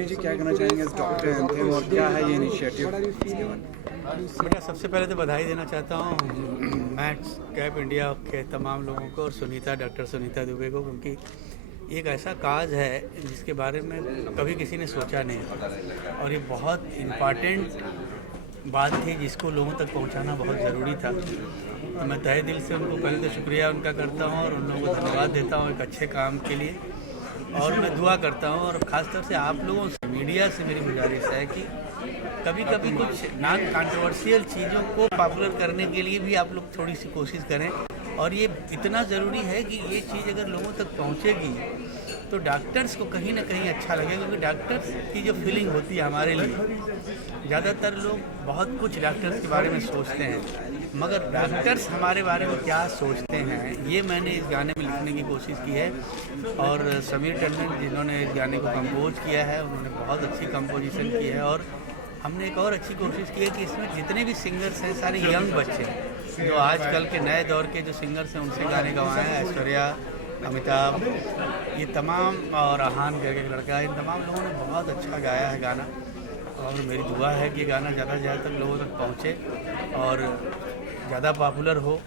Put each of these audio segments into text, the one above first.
सनी जी क्या कहना चाहेंगे इस डॉक्टर एंथम और क्या है ये इनिशिएटिव? बेटा सबसे पहले तो बधाई देना चाहता हूँ मैड्स कैप इंडिया के तमाम लोगों को और डॉक्टर सुनीता दुबे को, क्योंकि एक ऐसा काज है जिसके बारे में कभी किसी ने सोचा नहीं और ये बहुत इम्पॉर्टेंट बात थी जिसको लोगों तक पहुंचाना बहुत ज़रूरी था। तो मैं तहे दिल से उनको पहले तो शुक्रिया उनका करता हूं और उन लोगों को धन्यवाद देता हूं एक अच्छे काम के लिए, और मैं दुआ करता हूं। और ख़ासतौर से आप लोगों से, मीडिया से मेरी गुजारिश है कि कभी कभी कुछ नॉन कंट्रोवर्शियल चीज़ों को पॉपुलर करने के लिए भी आप लोग थोड़ी सी कोशिश करें, और ये इतना ज़रूरी है कि ये चीज़ अगर लोगों तक पहुँचेगी तो डॉक्टर्स को कहीं ना कहीं अच्छा लगेगा, क्योंकि डॉक्टर्स की जो फीलिंग होती है हमारे लिए, ज़्यादातर लोग बहुत कुछ डॉक्टर्स के बारे में सोचते हैं, मगर डॉक्टर्स हमारे बारे में क्या सोचते हैं ये मैंने इस गाने में लिखने की कोशिश की है। और समीर टंडन जिन्होंने इस गाने को कंपोज किया है उन्होंने बहुत अच्छी कंपोजिशन की है। और हमने एक और अच्छी कोशिश की है कि इसमें जितने भी सिंगर्स हैं सारे यंग बच्चे हैं, जो आजकल के नए दौर के जो सिंगर्स हैं उनसे गाने गवाए हैं। ऐश्वर्या, अमिताभ, ये तमाम, और आहान करके एक लड़का है, इन तमाम लोगों ने बहुत अच्छा गाया है गाना। और मेरी दुआ है कि गाना ज़्यादा से ज़्यादा तक लोगों तक पहुँचे और ज़्यादा पॉपुलर हो।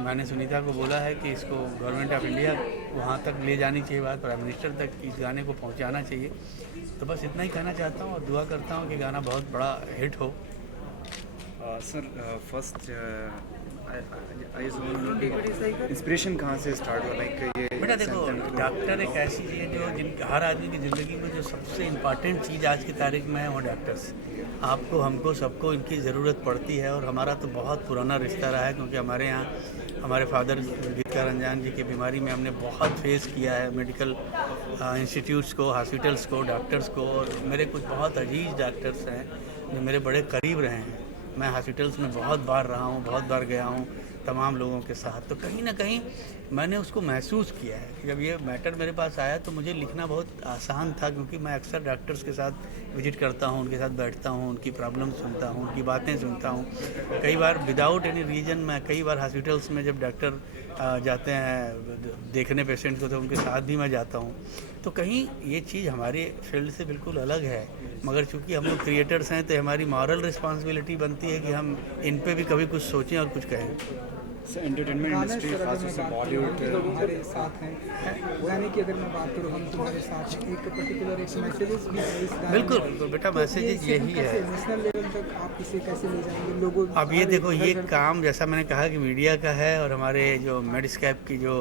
मैंने सुनीता को बोला है कि इसको गवर्नमेंट ऑफ इंडिया वहाँ तक ले जानी चाहिए, बात प्राइम मिनिस्टर तक इस गाने को पहुँचाना चाहिए। तो बस इतना ही कहना चाहता हूँ और दुआ करता हूँ कि गाना बहुत बड़ा हिट हो। सर फर्स्ट इंस्पिरेशन कहाँ से स्टार्ट हुआ? लाइक ये बेटा देखो, डॉक्टर एक ऐसी चीज़ है जो जिन हर आदमी की ज़िंदगी में जो सबसे इम्पॉर्टेंट चीज़ आज की तारीख में है वो डॉक्टर्स। आपको, हमको, सबको इनकी ज़रूरत पड़ती है। और हमारा तो बहुत पुराना रिश्ता रहा है, क्योंकि हमारे यहाँ हमारे फादर गीता रंजान जी की बीमारी में हमने बहुत फेस किया है मेडिकल इंस्टीट्यूट्स को, हॉस्पिटल्स को, डॉक्टर्स को। और मेरे कुछ बहुत अजीज़ डॉक्टर्स हैं जो मेरे बड़े करीब रहे हैं। मैं हॉस्पिटल्स में बहुत बार रहा हूँ, बहुत बार गया हूँ तमाम लोगों के साथ। तो कहीं ना कहीं मैंने उसको महसूस किया है कि जब ये मैटर मेरे पास आया तो मुझे लिखना बहुत आसान था, क्योंकि मैं अक्सर डॉक्टर्स के साथ विजिट करता हूँ, उनके साथ बैठता हूँ, उनकी प्रॉब्लम सुनता हूँ, उनकी बातें सुनता हूँ। कई बार विदाउट एनी रीज़न मैं कई बार हॉस्पिटल्स में जब डॉक्टर जाते हैं देखने पेशेंट को तो उनके साथ भी मैं जाता हूँ। तो कहीं ये चीज़ हमारे फील्ड से बिल्कुल अलग है, मगर चूंकि हम लोग क्रिएटर्स हैं तो हमारी मॉरल रिस्पॉन्सिबिलिटी बनती है कि हम इन पे भी कभी कुछ सोचें और कुछ कहें। एंटरटेनमेंट इंडस्ट्री खासतौर से बॉलीवुड हमारे साथ हैं, गाने की अगर मैं बात करूँ हम तुम्हारे साथ हैं, एक पर्टिकुलर एक मैसेजेस भी है इस गाने बिल्कुल में। बिल्कुल बेटा, मैसेज यही है। नेशनल लेवल तक आप इसे कैसे ले जाएंगे लोगों? अब ये देखो, ये काम जैसा मैंने कहा कि मीडिया का है, और हमारे जो मेडिस्कैप की जो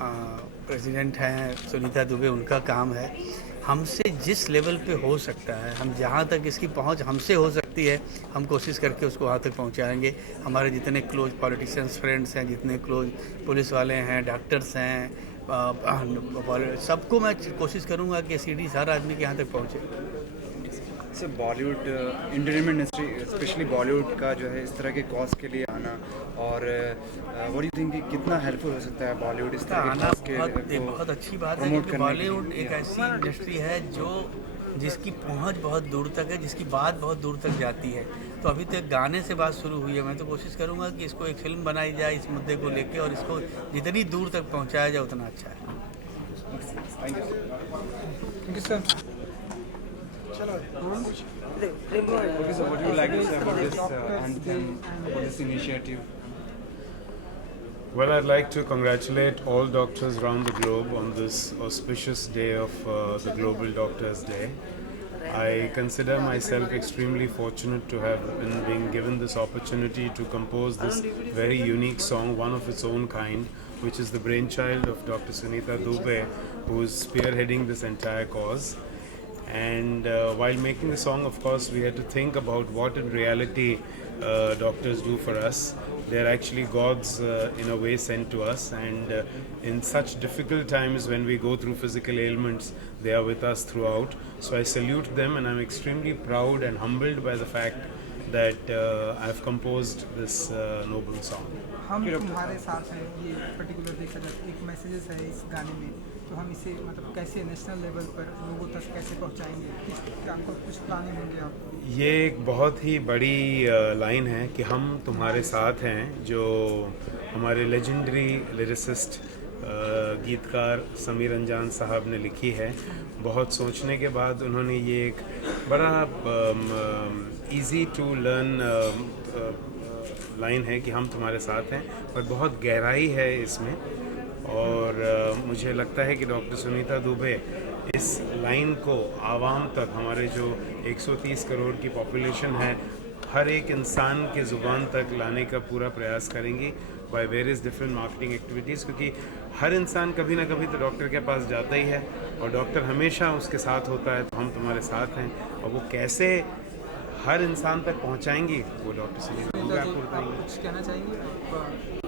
प्रेसिडेंट हैं सुनीता दुबे, उनका काम है। हमसे जिस लेवल पे हो सकता है, हम जहाँ तक इसकी पहुँच हमसे हो सकती है, हम कोशिश करके उसको वहाँ तक पहुँचाएंगे। हमारे जितने क्लोज पॉलिटिशियंस फ्रेंड्स हैं, जितने क्लोज पुलिस वाले हैं, डॉक्टर्स हैं, सबको मैं कोशिश करूँगा कि सीडी हर आदमी के यहाँ तक पहुँचे। Sir Bollywood entertainment industry specially Bollywood का जो है इस तरह के कॉज के लिए आना, और व्हाट डू यू थिंक कि कितना हेल्पफुल हो सकता है बॉलीवुड इस तरह के आना? कॉज के बहुत अच्छी बात है, क्योंकि बॉलीवुड एक ऐसी इंडस्ट्री है जो जिसकी पहुंच बहुत दूर तक है, जिसकी बात बहुत दूर तक जाती है। तो अभी तक गाने से बात शुरू हुई है, मैं तो कोशिश करूंगा कि इसको एक फिल्म बनाई जाए इस मुद्दे को लेके, और इसको जितनी दूर तक पहुंचाया जाए उतना अच्छा है। Thank you sir. Okay, so what do you like to say about this anthem, about this initiative? Well, I'd like to congratulate all doctors around the globe on this auspicious day of the Global Doctors' Day. I consider myself extremely fortunate to have been given this opportunity to compose this very unique song, one of its own kind, which is the brainchild of Dr. Sunita Dubey, who is spearheading this entire cause. And while making the song, of course, we had to think about what in reality doctors do for us. They're actually gods in a way sent to us, and in such difficult times when we go through physical ailments, they are with us throughout. So I salute them, and I'm extremely proud and humbled by the fact that I've composed this noble song. हम तुम्हारे साथ हैं, ये particular देखा जाए एक messages है इस गाने में, तो हम इसे मतलब कैसे नेशनल लेवल पर लोगों तक कैसे पहुंचाएंगे? क्या आपको कुछ प्लानिंग होंगे आपको? ये एक बहुत ही बड़ी लाइन है कि हम तुम्हारे साथ हैं, जो हमारे लेजेंडरी लिरिसिस्ट गीतकार समीर अंजान साहब ने लिखी है। बहुत सोचने के बाद उन्होंने ये एक बड़ा इजी टू लर्न लाइन है कि हम तुम्हारे साथ हैं, पर बहुत गहराई है इसमें। और मुझे लगता है कि डॉक्टर सुनीता दुबे इस लाइन को आवाम तक, हमारे जो 130 करोड़ की पॉपुलेशन है, हर एक इंसान के ज़ुबान तक लाने का पूरा प्रयास करेंगी by various different marketing activities, क्योंकि हर इंसान कभी ना कभी तो डॉक्टर के पास जाता ही है और डॉक्टर हमेशा उसके साथ होता है। तो हम तुम्हारे साथ हैं, और वो कैसे हर इंसान तक पहुंचाएंगी वो डॉक्टर सुनीता दुबे आपको आप बताएंगे। कुछ कहना चाहेंगे?